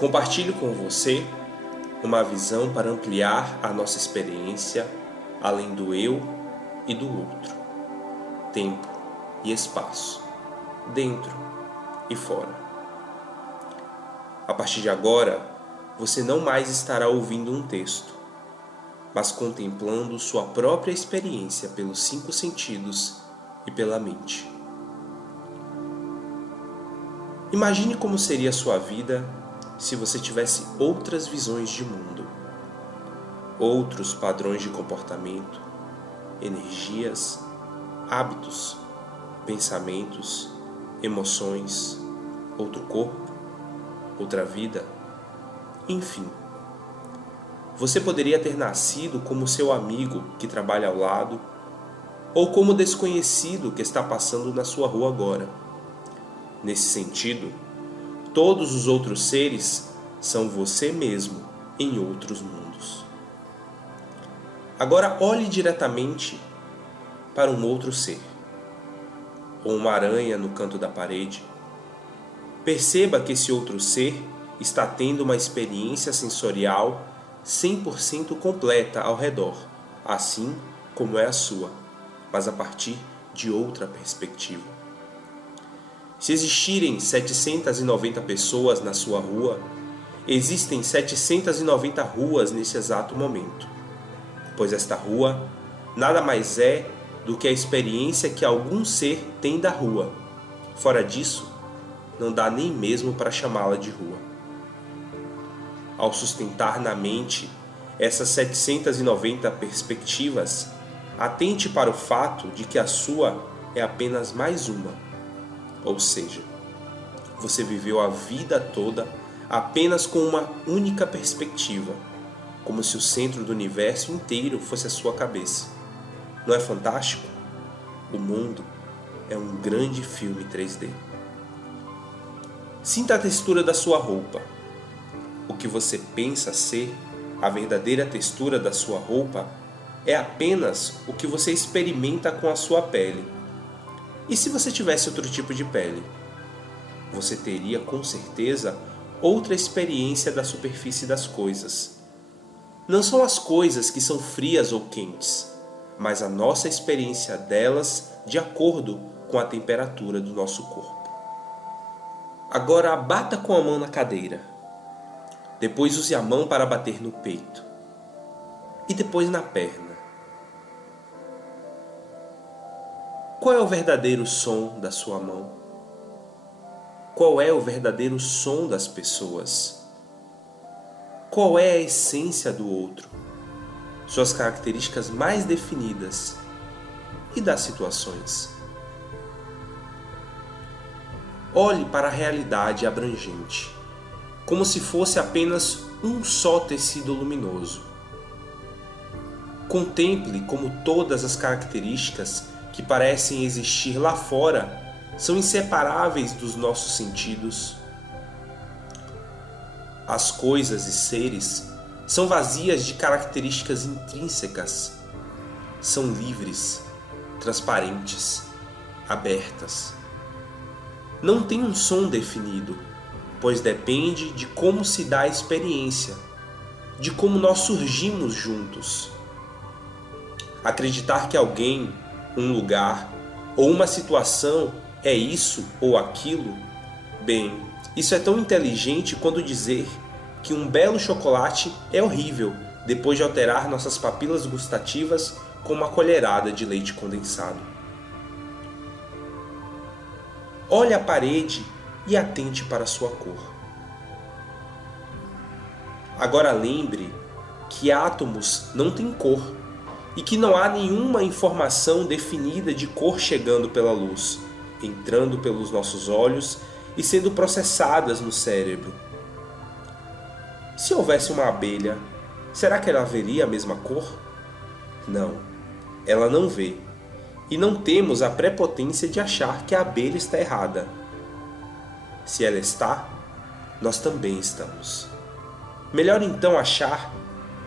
Compartilho com você uma visão para ampliar a nossa experiência além do eu e do outro, tempo e espaço, dentro e fora. A partir de agora, você não mais estará ouvindo um texto, mas contemplando sua própria experiência pelos 5 sentidos e pela mente. Imagine como seria a sua vida se você tivesse outras visões de mundo, outros padrões de comportamento, energias, hábitos, pensamentos, emoções, outro corpo, outra vida, enfim. Você poderia ter nascido como seu amigo que trabalha ao lado, ou como desconhecido que está passando na sua rua agora. Nesse sentido, todos os outros seres são você mesmo em outros mundos. Agora olhe diretamente para um outro ser, ou uma aranha no canto da parede. Perceba que esse outro ser está tendo uma experiência sensorial 100% completa ao redor, assim como é a sua, mas a partir de outra perspectiva. Se existirem 790 pessoas na sua rua, existem 790 ruas nesse exato momento, pois esta rua nada mais é do que a experiência que algum ser tem da rua. Fora disso, não dá nem mesmo para chamá-la de rua. Ao sustentar na mente essas 790 perspectivas, atente para o fato de que a sua é apenas mais uma. Ou seja, você viveu a vida toda apenas com uma única perspectiva, como se o centro do universo inteiro fosse a sua cabeça. Não é fantástico? O mundo é um grande filme 3D. Sinta a textura da sua roupa. O que você pensa ser a verdadeira textura da sua roupa é apenas o que você experimenta com a sua pele. E se você tivesse outro tipo de pele? Você teria com certeza outra experiência da superfície das coisas. Não são as coisas que são frias ou quentes, mas a nossa experiência delas de acordo com a temperatura do nosso corpo. Agora bata com a mão na cadeira. Depois use a mão para bater no peito. E depois na perna. Qual é o verdadeiro som da sua mão? Qual é o verdadeiro som das pessoas? Qual é a essência do outro? Suas características mais definidas e das situações. Olhe para a realidade abrangente, como se fosse apenas um só tecido luminoso. Contemple como todas as características que parecem existir lá fora são inseparáveis dos nossos sentidos. As coisas e seres são vazias de características intrínsecas, são livres, transparentes, abertas. Não tem um som definido, pois depende de como se dá a experiência, de como nós surgimos juntos. Acreditar que alguém, um lugar ou uma situação é isso ou aquilo? Bem, isso é tão inteligente quanto dizer que um belo chocolate é horrível depois de alterar nossas papilas gustativas com uma colherada de leite condensado. Olhe a parede e atente para a sua cor. Agora lembre que átomos não têm cor e que não há nenhuma informação definida de cor chegando pela luz, entrando pelos nossos olhos e sendo processadas no cérebro. Se houvesse uma abelha, será que ela veria a mesma cor? Não, ela não vê. E não temos a prepotência de achar que a abelha está errada. Se ela está, nós também estamos. Melhor então achar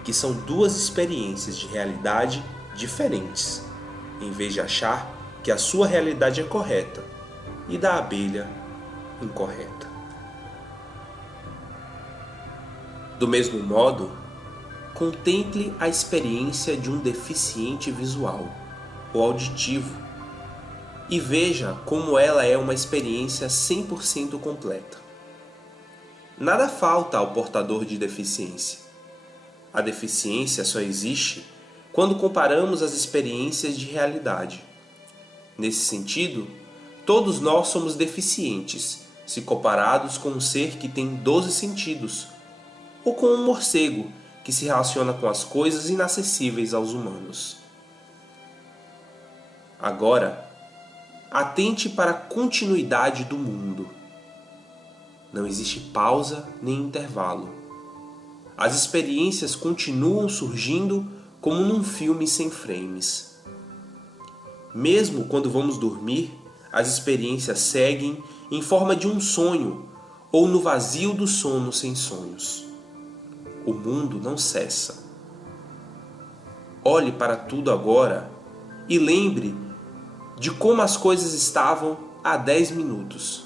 que são 2 experiências de realidade diferentes, em vez de achar que a sua realidade é correta e da abelha incorreta. Do mesmo modo, contemple a experiência de um deficiente visual ou auditivo e veja como ela é uma experiência 100% completa. Nada falta ao portador de deficiência. A deficiência só existe quando comparamos as experiências de realidade. Nesse sentido, todos nós somos deficientes se comparados com um ser que tem 12 sentidos, ou com um morcego que se relaciona com as coisas inacessíveis aos humanos. Agora, atente para a continuidade do mundo. Não existe pausa nem intervalo. As experiências continuam surgindo como num filme sem frames. Mesmo quando vamos dormir, as experiências seguem em forma de um sonho ou no vazio do sono sem sonhos. O mundo não cessa. Olhe para tudo agora e lembre de como as coisas estavam há 10 minutos.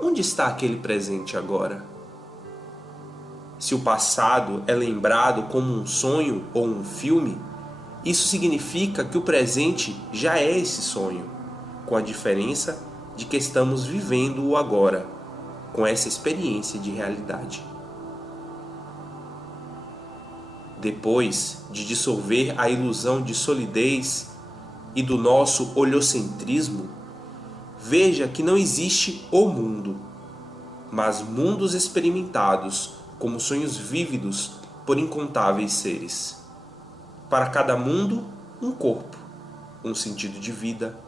Onde está aquele presente agora? Se o passado é lembrado como um sonho ou um filme, isso significa que o presente já é esse sonho, com a diferença de que estamos vivendo o agora, com essa experiência de realidade. Depois de dissolver a ilusão de solidez e do nosso heliocentrismo, veja que não existe o mundo, mas mundos experimentados como sonhos vívidos por incontáveis seres. Para cada mundo, um corpo, um sentido de vida,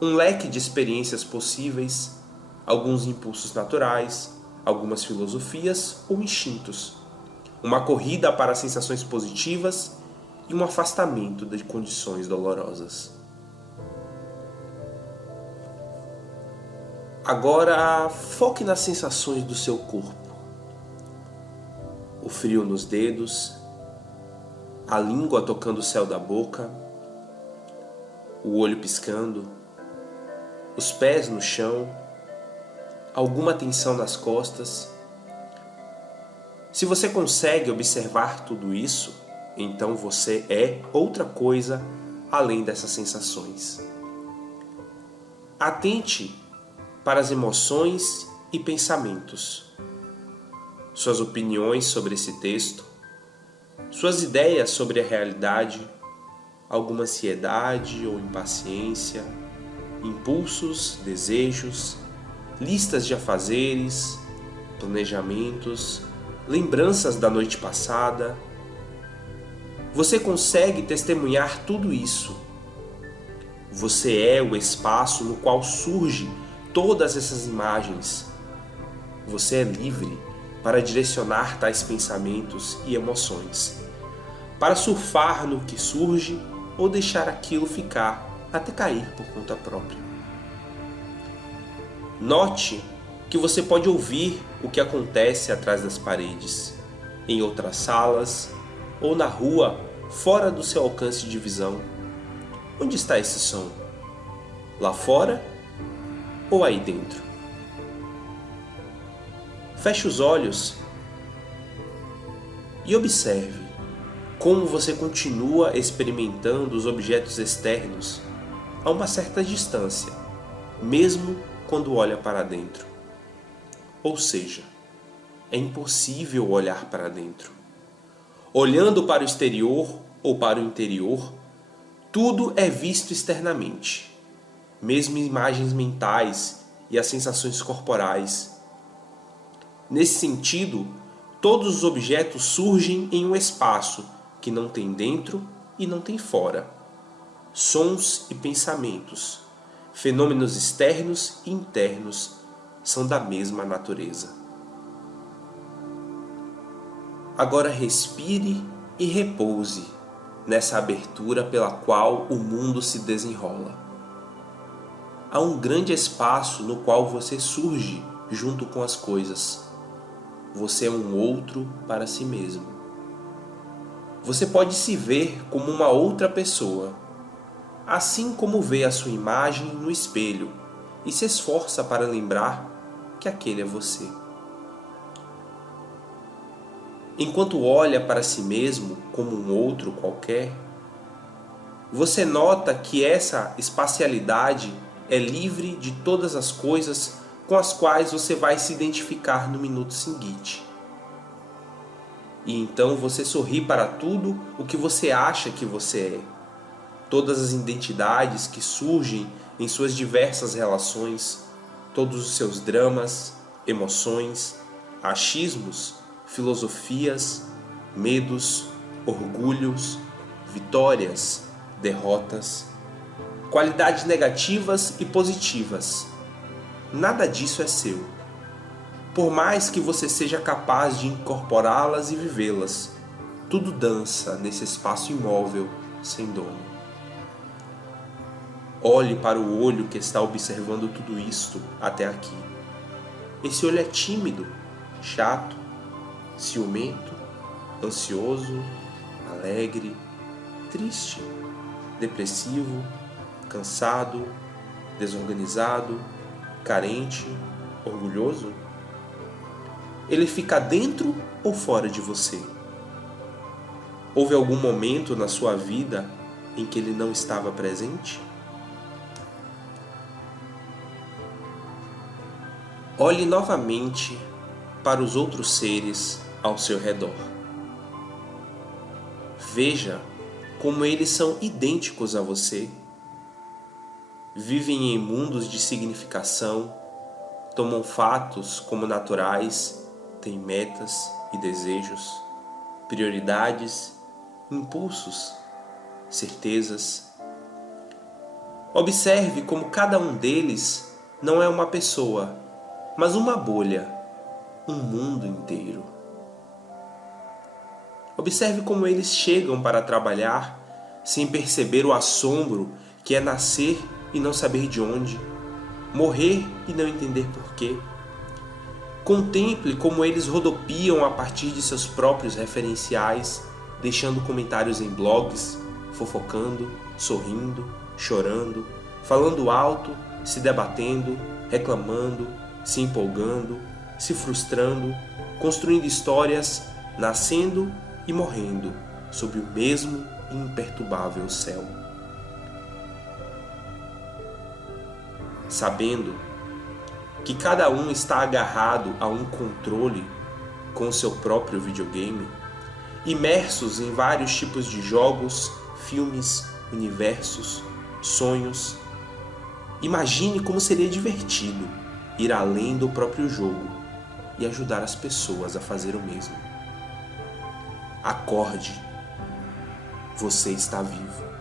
um leque de experiências possíveis, alguns impulsos naturais, algumas filosofias ou instintos, uma corrida para sensações positivas e um afastamento de condições dolorosas. Agora, foque nas sensações do seu corpo. O frio nos dedos, a língua tocando o céu da boca, o olho piscando, os pés no chão, alguma tensão nas costas. Se você consegue observar tudo isso, então você é outra coisa além dessas sensações. Atente para as emoções e pensamentos, suas opiniões sobre esse texto, suas ideias sobre a realidade, alguma ansiedade ou impaciência, impulsos, desejos, listas de afazeres, planejamentos, lembranças da noite passada. Você consegue testemunhar tudo isso. Você é o espaço no qual surgem todas essas imagens. Você é livre para direcionar tais pensamentos e emoções, para surfar no que surge ou deixar aquilo ficar até cair por conta própria. Note que você pode ouvir o que acontece atrás das paredes, em outras salas ou na rua fora do seu alcance de visão. Onde está esse som? Lá fora ou aí dentro? Feche os olhos e observe como você continua experimentando os objetos externos a uma certa distância, mesmo quando olha para dentro. Ou seja, é impossível olhar para dentro. Olhando para o exterior ou para o interior, tudo é visto externamente, mesmo imagens mentais e as sensações corporais. Nesse sentido, todos os objetos surgem em um espaço que não tem dentro e não tem fora. Sons e pensamentos, fenômenos externos e internos, são da mesma natureza. Agora respire e repouse nessa abertura pela qual o mundo se desenrola. Há um grande espaço no qual você surge junto com as coisas. Você é um outro para si mesmo. Você pode se ver como uma outra pessoa, assim como vê a sua imagem no espelho e se esforça para lembrar que aquele é você. enquanto olha para si mesmo como um outro qualquer, você nota que essa espacialidade é livre de todas as coisas com as quais você vai se identificar no minuto seguinte. E então você sorri para tudo o que você acha que você é. Todas as identidades que surgem em suas diversas relações, todos os seus dramas, emoções, achismos, filosofias, medos, orgulhos, vitórias, derrotas, qualidades negativas e positivas. Nada disso é seu. Por mais que você seja capaz de incorporá-las e vivê-las, tudo dança nesse espaço imóvel, sem dono. Olhe para o olho que está observando tudo isto até aqui. Esse olho é tímido, chato, ciumento, ansioso, alegre, triste, depressivo, cansado, desorganizado, carente, orgulhoso? Ele fica dentro ou fora de você? Houve algum momento na sua vida em que ele não estava presente? Olhe novamente para os outros seres ao seu redor. Veja como eles são idênticos a você. Vivem em mundos de significação, tomam fatos como naturais, têm metas e desejos, prioridades, impulsos, certezas. Observe como cada um deles não é uma pessoa, mas uma bolha, um mundo inteiro. Observe como eles chegam para trabalhar sem perceber o assombro que é nascer e não saber de onde, morrer e não entender porquê. Contemple como eles rodopiam a partir de seus próprios referenciais, deixando comentários em blogs, fofocando, sorrindo, chorando, falando alto, se debatendo, reclamando, se empolgando, se frustrando, construindo histórias, nascendo e morrendo sob o mesmo imperturbável céu. Sabendo que cada um está agarrado a um controle com o seu próprio videogame, imersos em vários tipos de jogos, filmes, universos, sonhos, imagine como seria divertido ir além do próprio jogo e ajudar as pessoas a fazer o mesmo. Acorde, você está vivo.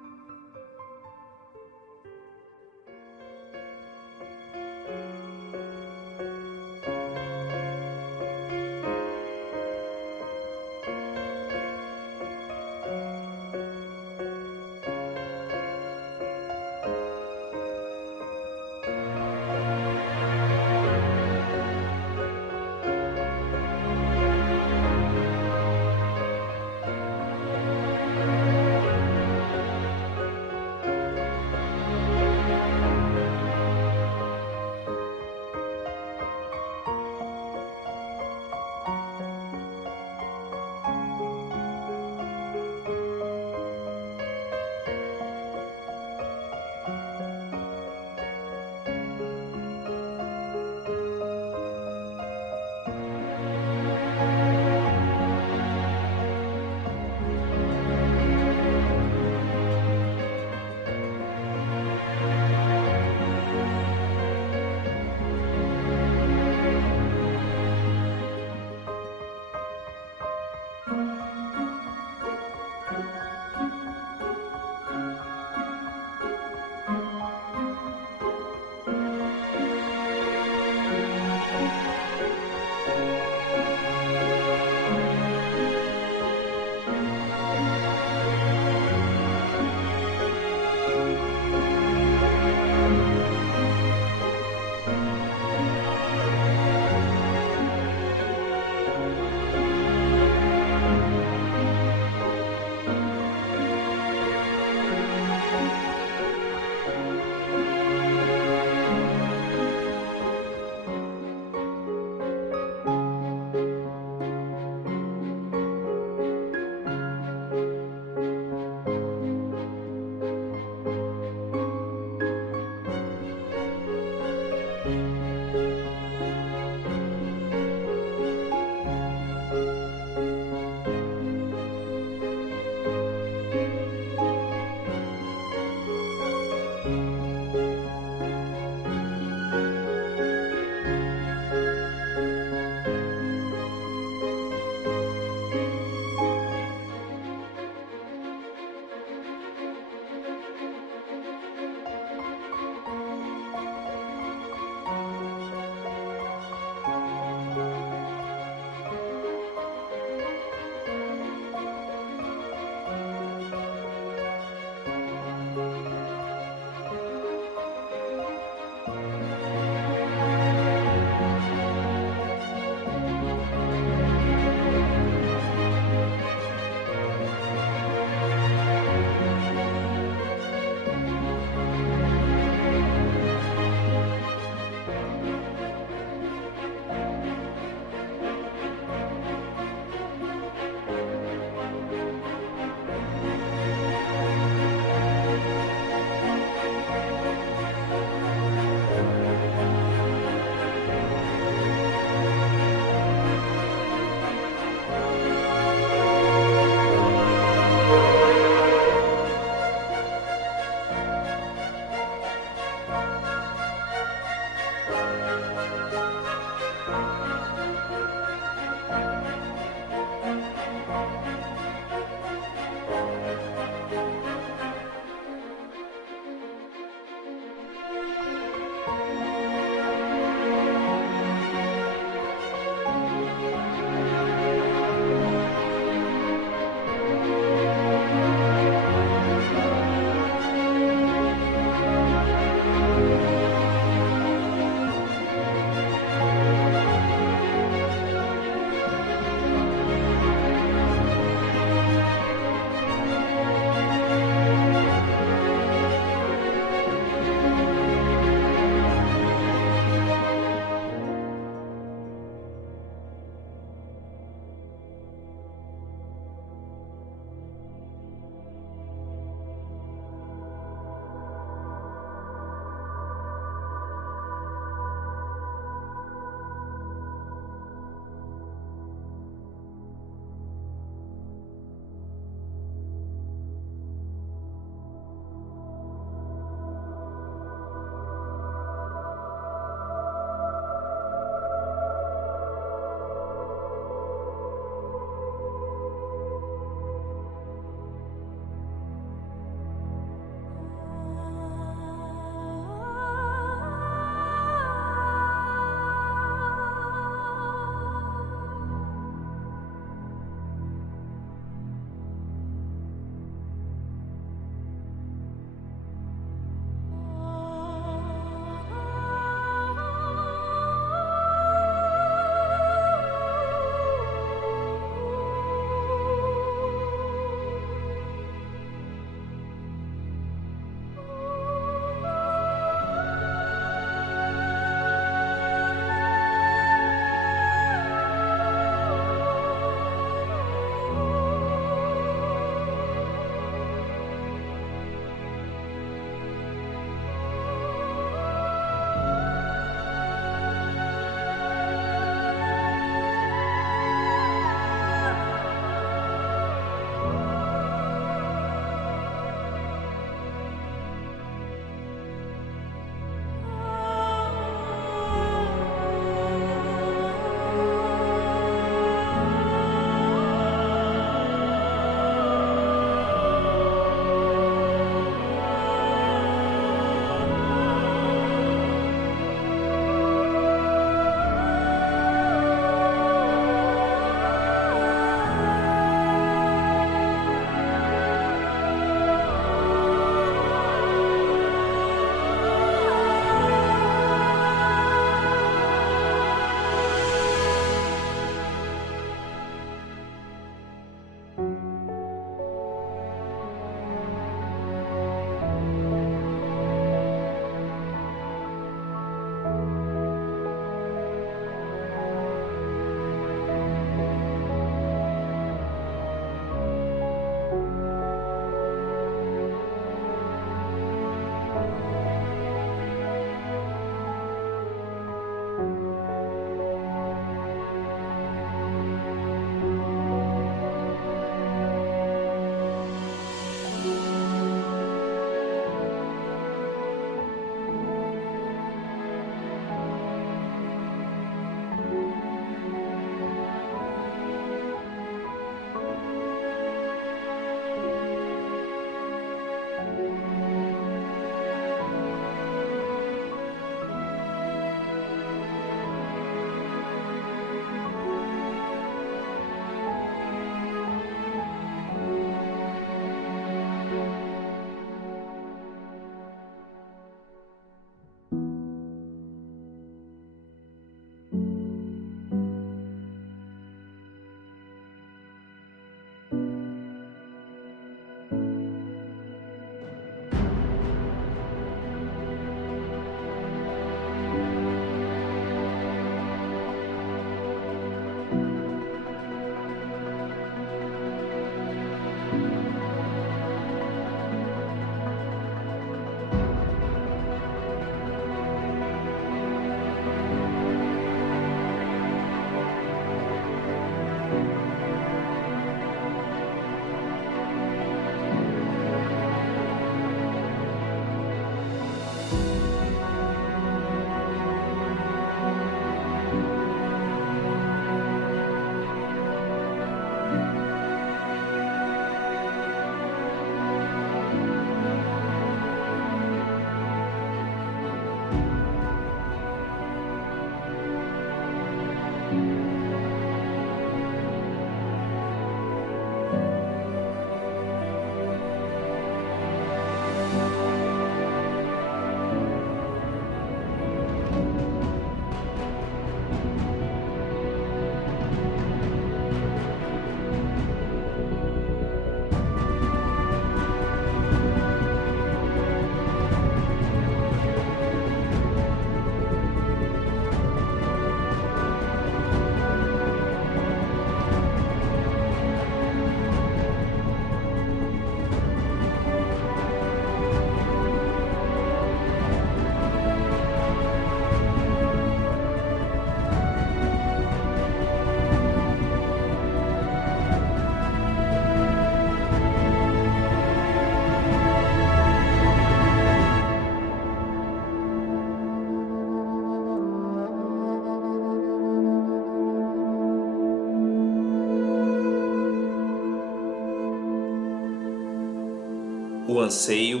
o anseio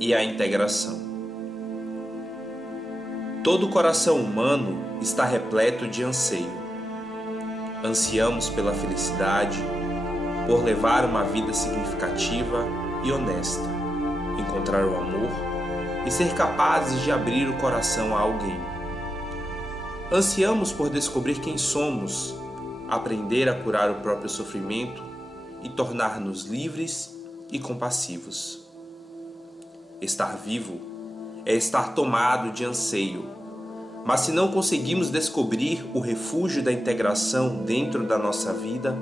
e a integração. Todo coração humano está repleto de anseio. Ansiamos pela felicidade, por levar uma vida significativa e honesta, encontrar o amor e ser capazes de abrir o coração a alguém. Ansiamos por descobrir quem somos, aprender a curar o próprio sofrimento e tornar-nos livres e compassivos. Estar vivo é estar tomado de anseio, mas se não conseguimos descobrir o refúgio da integração dentro da nossa vida,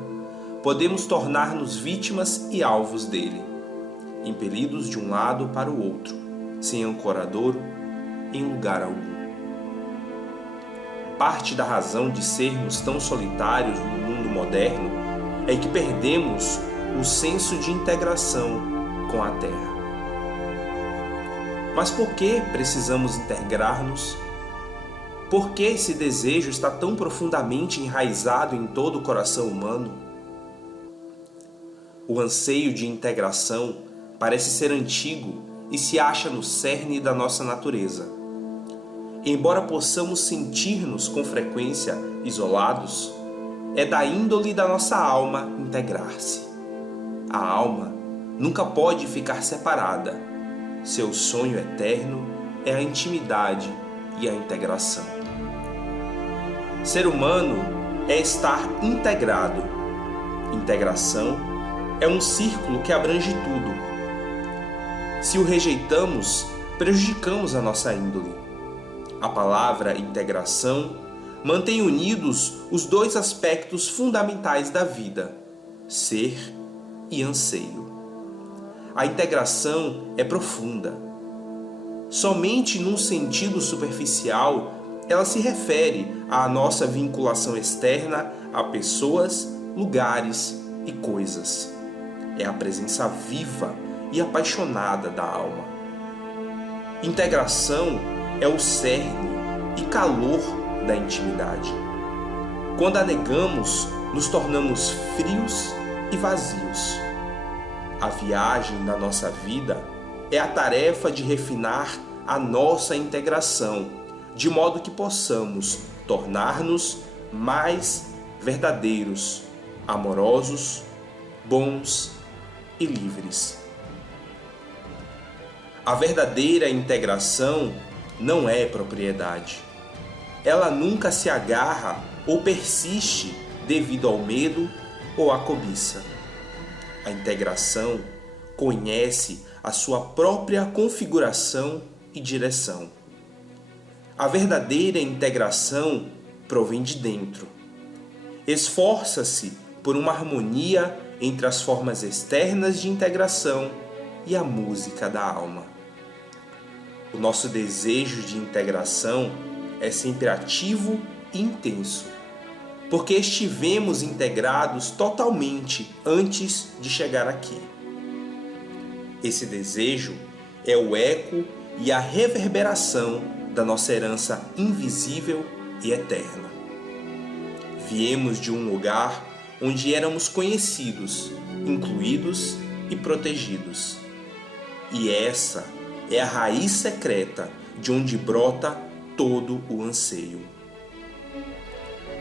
podemos tornar-nos vítimas e alvos dele, impelidos de um lado para o outro, sem ancoradouro em lugar algum. Parte da razão de sermos tão solitários no mundo moderno é que perdemos o senso de integração com a Terra. Mas por que precisamos integrar-nos? Por que esse desejo está tão profundamente enraizado em todo o coração humano? O anseio de integração parece ser antigo e se acha no cerne da nossa natureza. Embora possamos sentir-nos com frequência isolados, é da índole da nossa alma integrar-se. A alma nunca pode ficar separada. Seu sonho eterno é a intimidade e a integração. Ser humano é estar integrado. Integração é um círculo que abrange tudo. Se o rejeitamos, prejudicamos a nossa índole. A palavra integração mantém unidos os dois aspectos fundamentais da vida, ser e anseio. A integração é profunda. Somente num sentido superficial, ela se refere à nossa vinculação externa a pessoas, lugares e coisas. É a presença viva e apaixonada da alma. Integração é o cerne e calor da intimidade. Quando a negamos, nos tornamos frios e vazios. A viagem da nossa vida é a tarefa de refinar a nossa integração, de modo que possamos tornar-nos mais verdadeiros, amorosos, bons e livres. A verdadeira integração não é propriedade. Ela nunca se agarra ou persiste devido ao medo ou à cobiça. A integração conhece a sua própria configuração e direção. A verdadeira integração provém de dentro. Esforça-se por uma harmonia entre as formas externas de integração e a música da alma. O nosso desejo de integração é sempre ativo e intenso, porque estivemos integrados totalmente antes de chegar aqui. Esse desejo é o eco e a reverberação da nossa herança invisível e eterna. Viemos de um lugar onde éramos conhecidos, incluídos e protegidos. E essa é a raiz secreta de onde brota todo o anseio.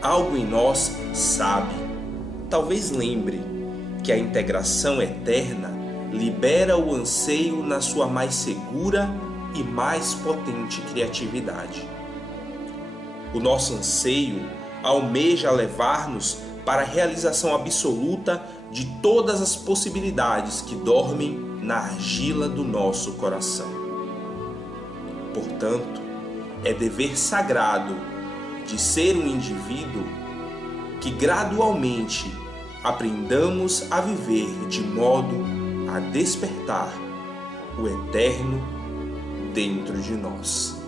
Algo em nós sabe, talvez lembre, que a integração eterna libera o anseio na sua mais segura e mais potente criatividade. O nosso anseio almeja levar-nos para a realização absoluta de todas as possibilidades que dormem na argila do nosso coração. Portanto, é dever sagrado de ser um indivíduo que gradualmente aprendamos a viver de modo a despertar o eterno dentro de nós.